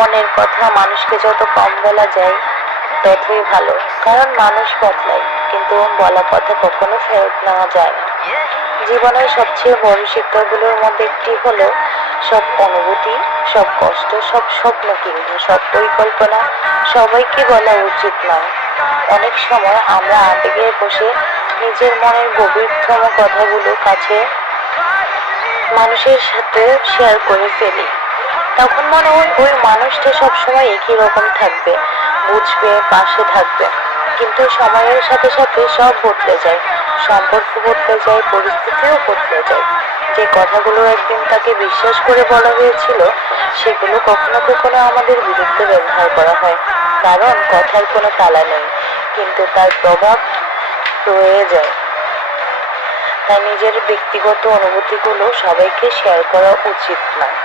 মনের কথা মানুষকে যত কম বলা যায় ততই ভালো, কারণ মানুষ বদলায় কিন্তু বলা কথা কখনো ফেরত নেওয়া যায় না। জীবনের সবচেয়ে বড় শিক্ষাগুলোর মধ্যে একটি হলো সব অনুভূতি, সব কষ্ট, সব স্বপ্ন কিংবা সব পরিকল্পনা সবাইকে বলা উচিত নয়। অনেক সময় আমরা আবেগে বসে নিজের মনের গভীরতম কথাগুলো কাছে মানুষের সাথে শেয়ার করে ফেলি। তখন মনে হয় ওই মানুষটা সবসময় একই রকম থাকবে, বুঝবে, পাশে থাকবে। কিন্তু সময়ের সাথে সাথে সব বদলে যায়, সম্পর্ক বদলে যায়, পরিস্থিতিও বদলে যায়। যে কথাগুলো একদিন তাকে বিশ্বাস করে বলা হয়েছিল সেগুলো কখনো কখনো আমাদের বিরুদ্ধে ব্যবহার করা হয়, কারণ কথার কোনো তালা নেই কিন্তু তার প্রভাব রয়ে যায়। তাই নিজের ব্যক্তিগত অনুভূতিগুলো সবাইকে শেয়ার করা উচিত নয়।